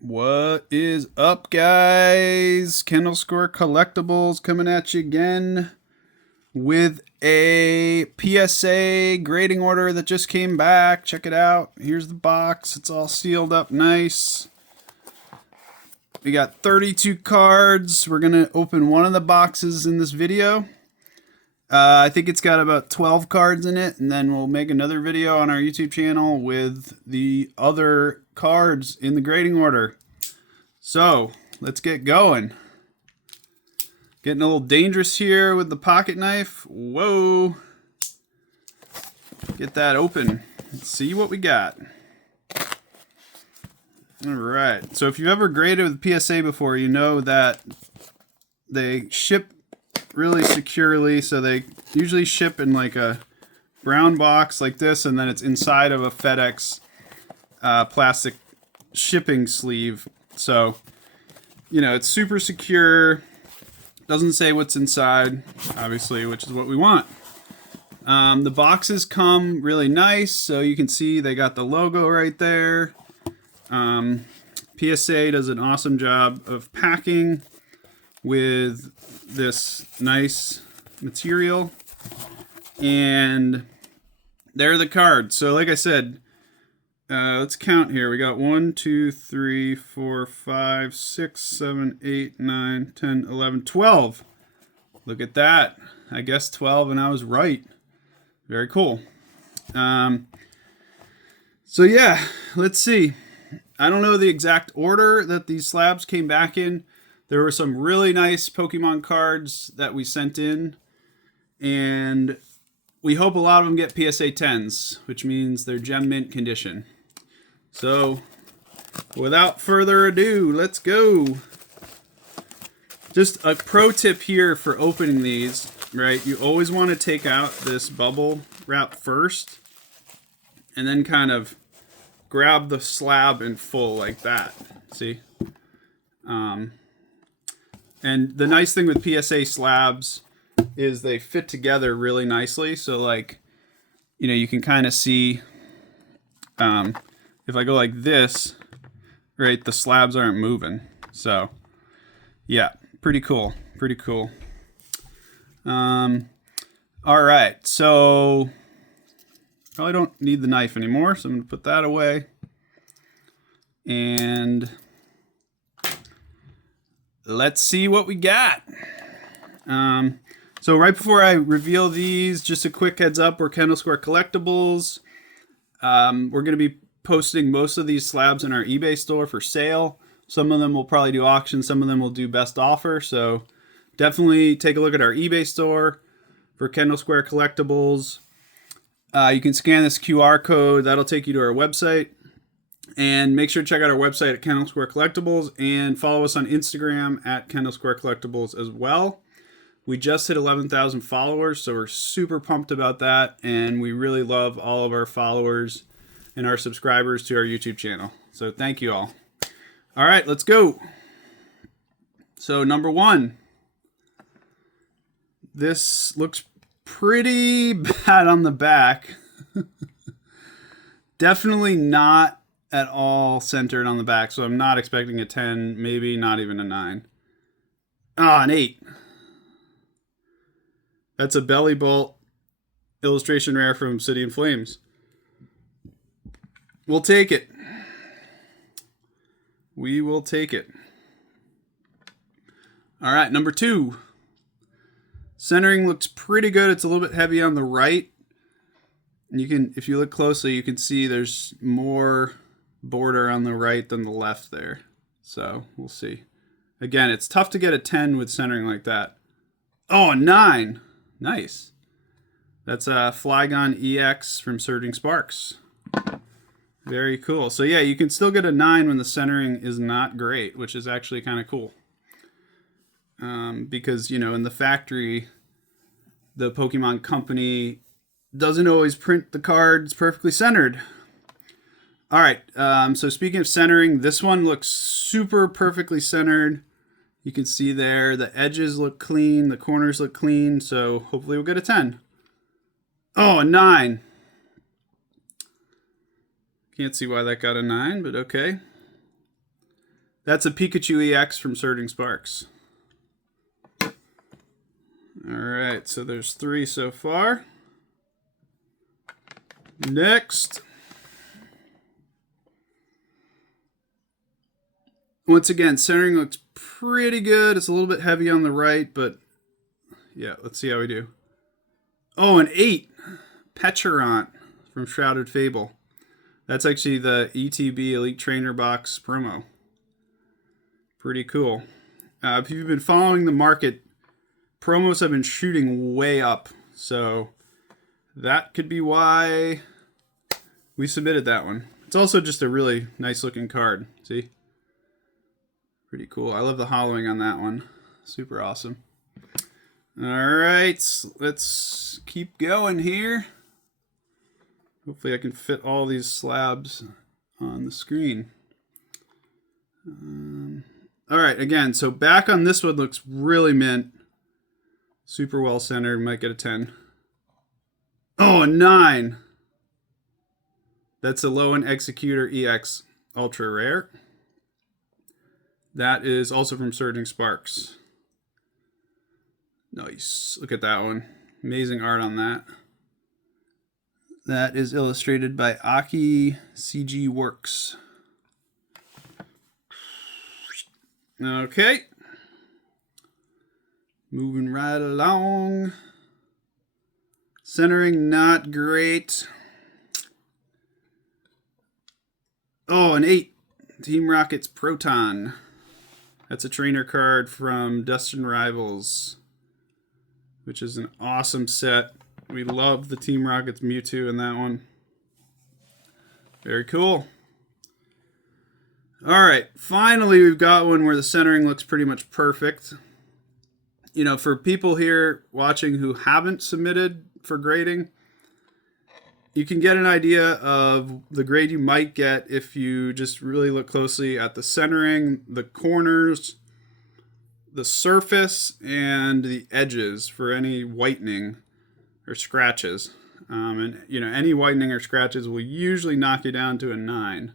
What is up, guys? Kendall Square Collectibles coming at you again with a PSA grading order that just came back. Check it out. Here's the box. It's all sealed up nice. We got 32 cards. We're going to open one of the boxes in this video. I think it's got about 12 cards in it, and then we'll make another video on our YouTube channel with the other cards in the grading order. So, let's get going. Getting a little dangerous here with the pocket knife. Whoa. Get that open. Let's see what we got. Alright, so if you've ever graded with PSA before, you know that they ship really securely. So they usually ship in like a brown box like this, and then it's inside of a FedEx plastic shipping sleeve. So, you know, it's super secure. Doesn't say what's inside, obviously, which is what we want. The boxes come really nice, so you can see they got the logo right there. PSA does an awesome job of packing with this nice material, and there are the cards. So like I said, let's count here. We got 1, 2, 3, 4, 5, 6, 7, 8, 9, 10, 11, 12. Look at that. I guessed 12 and I was right. Very cool. So yeah, let's see. I don't know the exact order that these slabs came back in. There were some really nice Pokemon cards that we sent in, and we hope a lot of them get PSA 10s, which means they're gem mint condition. So, without further ado, let's go. Just a pro tip here for opening these, right? You always want to take out this bubble wrap first, and then kind of grab the slab in full like that. See? And the nice thing with PSA slabs is they fit together really nicely. So like, you know, you can kind of see, if I go like this, right, the slabs aren't moving. So yeah, pretty cool. Pretty cool. All right. So probably don't need the knife anymore. So I'm going to put that away. And let's see what we got. So right before I reveal these, just a quick heads up, we're Kendall Square Collectibles. We're going to be posting most of these slabs in our eBay store for sale. Some of them will probably do auction, some of them will do best offer. So definitely take a look at our eBay store for Kendall Square Collectibles. You can scan this QR code. That'll take you to our website. And make sure to check out our website at Kendall Square Collectibles and follow us on Instagram at Kendall Square Collectibles as well. We just hit 11,000 followers, so we're super pumped about that. And we really love all of our followers and our subscribers to our YouTube channel. So thank you all. All right, let's go. So number one, this looks pretty bad on the back. Definitely not at all centered on the back, so I'm not expecting a 10, maybe not even a 9. Ah, an 8. That's a Belly Bolt illustration rare from Obsidian Flames. We'll take it. We will take it. All right, number 2. Centering looks pretty good. It's a little bit heavy on the right. And you can, if you look closely, you can see there's more border on the right than the left there. So we'll see. Again, it's tough to get a 10 with centering like that. Oh, a 9. Nice. That's a Flygon EX from Surging Sparks. Very cool. So yeah, you can still get a 9 when the centering is not great, which is actually kind of cool. Because, you know, in the factory, the Pokemon company doesn't always print the cards perfectly centered. All right, so speaking of centering, this one looks super perfectly centered. You can see there the edges look clean, the corners look clean, so hopefully we'll get a 10. Oh, a 9. Can't see why that got a 9, but okay. That's a Pikachu EX from Surging Sparks. Alright, so there's 3 so far. Next. Once again, centering looks pretty good. It's a little bit heavy on the right, but yeah, let's see how we do. Oh, an 8. Pecherant from Shrouded Fable. That's actually the ETB Elite Trainer Box promo. Pretty cool. If you've been following the market, promos have been shooting way up. So that could be why we submitted that one. It's also just a really nice looking card. See? Pretty cool. I love the hollowing on that one. Super awesome. Alright, let's keep going here. Hopefully I can fit all these slabs on the screen. Alright, again, so back on this one looks really mint. Super well centered. Might get a 10. Oh, a 9. That's a Low-End Executor EX Ultra Rare. That is also from Surging Sparks. Nice. Look at that one. Amazing art on that. That is illustrated by Aki CG Works. Okay. Moving right along. Centering not great. Oh, an 8. Team Rocket's Proton. That's a trainer card from Dustin Rivals, which is an awesome set. We love the Team Rocket's Mewtwo in that one. Very cool. Alright, finally we've got one where the centering looks pretty much perfect. You know, for people here watching who haven't submitted for grading, you can get an idea of the grade you might get if you just really look closely at the centering, the corners, the surface, and the edges for any whitening or scratches. And you know, any whitening or scratches will usually knock you down to a 9,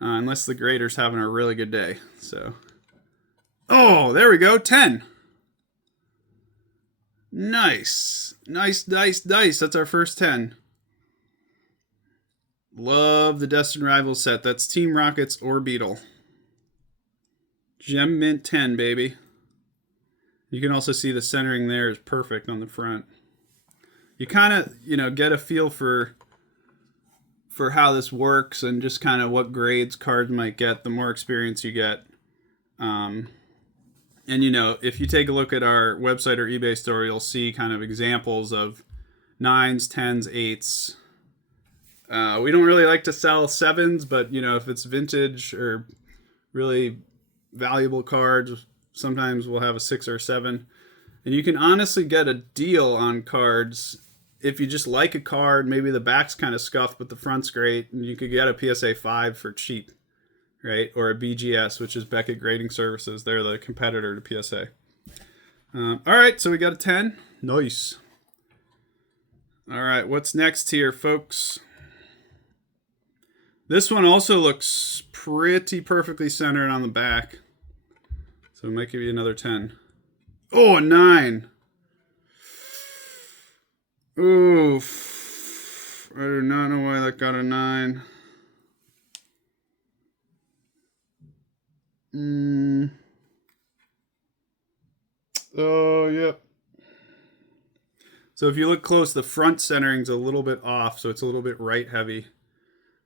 unless the grader's having a really good day. So, oh, there we go, 10. Nice, nice, nice, nice. That's our first 10. Love the Destin Rivals set. That's Team Rocket's Orbeetle. Gem Mint 10, baby. You can also see the centering there is perfect on the front. You kind of, you know, get a feel for how this works and just kind of what grades cards might get the more experience you get. And, you know, if you take a look at our website or eBay store, you'll see kind of examples of 9s, 10s, 8s. We don't really like to sell 7s, but, you know, if it's vintage or really valuable cards, sometimes we'll have a 6 or 7. And you can honestly get a deal on cards if you just like a card. Maybe the back's kind of scuffed, but the front's great, and you could get a PSA 5 for cheap, right? Or a BGS, which is Beckett Grading Services. They're the competitor to PSA. All right, so we got a 10. Nice. All right, what's next here, folks? This one also looks pretty perfectly centered on the back. So we might give you another 10. Oh, a 9. Oof. I do not know why that got a 9. Oh, yep. So if you look close, the front centering's a little bit off, so it's a little bit right heavy.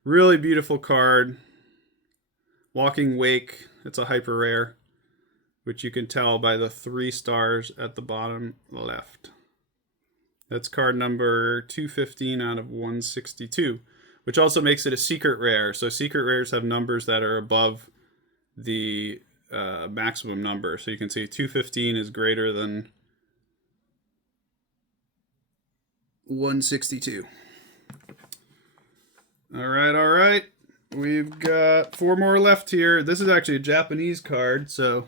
Really beautiful card. Walking Wake. It's a hyper rare, which you can tell by the 3 stars at the bottom left. That's card number 215 out of 162, which also makes it a secret rare. So secret rares have numbers that are above the maximum number. So you can see 215 is greater than 162. All right. We've got 4 more left here. This is actually a Japanese card, so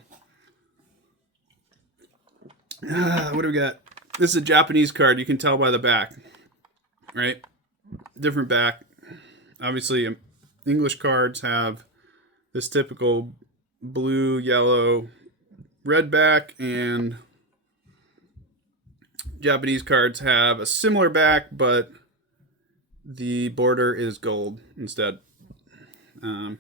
what do we got? This is a Japanese card. You can tell by the back, right? Different back. Obviously, English cards have this typical blue, yellow, red back, and Japanese cards have a similar back, but the border is gold instead. And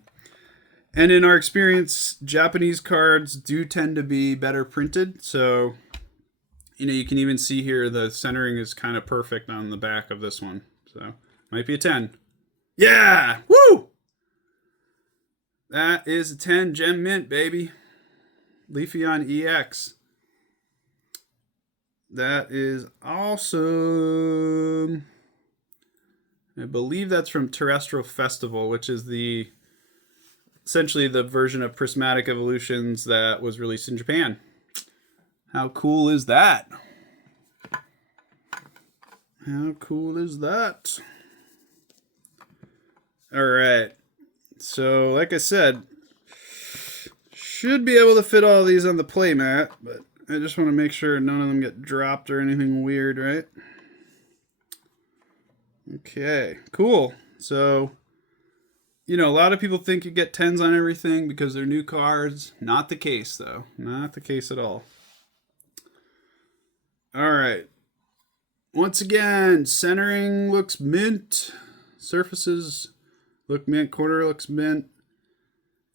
in our experience, Japanese cards do tend to be better printed. So, you can even see here the centering is kind of perfect on the back of this one. So, might be a 10. Yeah! Woo! That is a 10 gem mint, baby. Leafeon EX. That is awesome. I believe that's from Terrestrial Festival, which is essentially the version of Prismatic Evolutions that was released in Japan. How cool is that? How cool is that? All right. So, like I said, should be able to fit all these on the playmat, but I just want to make sure none of them get dropped or anything weird, right? Okay, cool. So, a lot of people think you get 10s on everything because they're new cards. Not the case, though. Not the case at all. All right. Once again, centering looks mint. Surfaces look mint. Corner looks mint.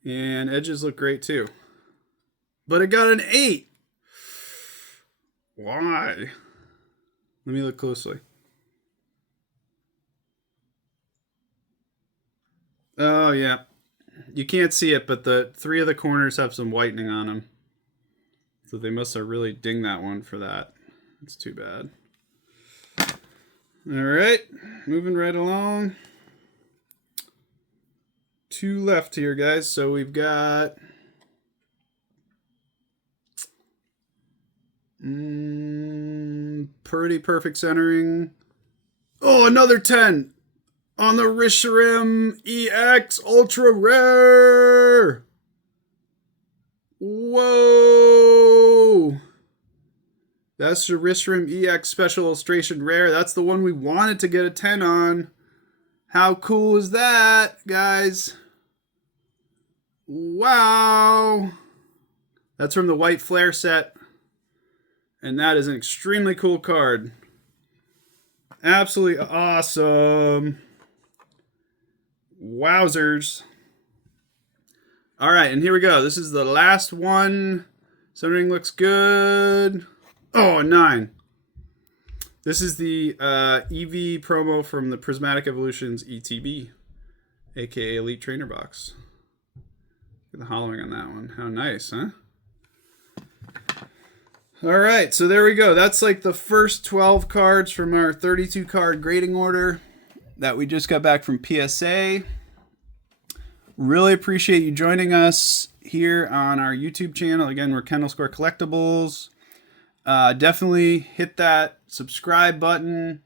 And edges look great, too. But it got an 8. Why? Let me look closely. Oh, yeah. You can't see it, but the 3 of the corners have some whitening on them. So they must have really dinged that one for that. It's too bad. All right. Moving right along. 2 left here, guys. So we've got... pretty perfect centering. Oh, another 10 on the Reshiram EX Ultra Rare. Whoa. That's the Reshiram EX Special Illustration Rare. That's the one we wanted to get a 10 on. How cool is that, guys? Wow. That's from the White Flare set. And that is an extremely cool card. Absolutely awesome. Wowzers. All right, and here we go. This is the last one. Centering looks good. Oh, 9. This is the EV promo from the Prismatic Evolutions ETB, aka Elite Trainer Box. Look at the hollowing on that one. How nice, huh? All right, so there we go. That's like the first 12 cards from our 32 card grading order that we just got back from PSA. Really appreciate you joining us here on our YouTube channel. Again, we're Kendall Square Collectibles. Definitely hit that subscribe button.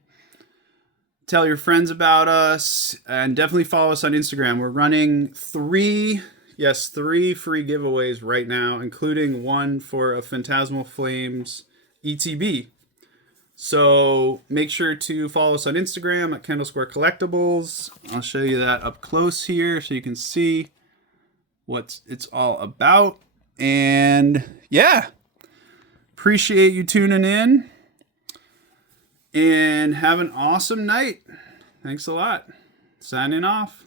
Tell your friends about us. And definitely follow us on Instagram. We're running 3 free giveaways right now, including one for a Phantasmal Flames ETB. So make sure to follow us on Instagram at Kendall Square Collectibles. I'll show you that up close here so you can see what it's all about. And yeah, appreciate you tuning in. And have an awesome night. Thanks a lot. Signing off.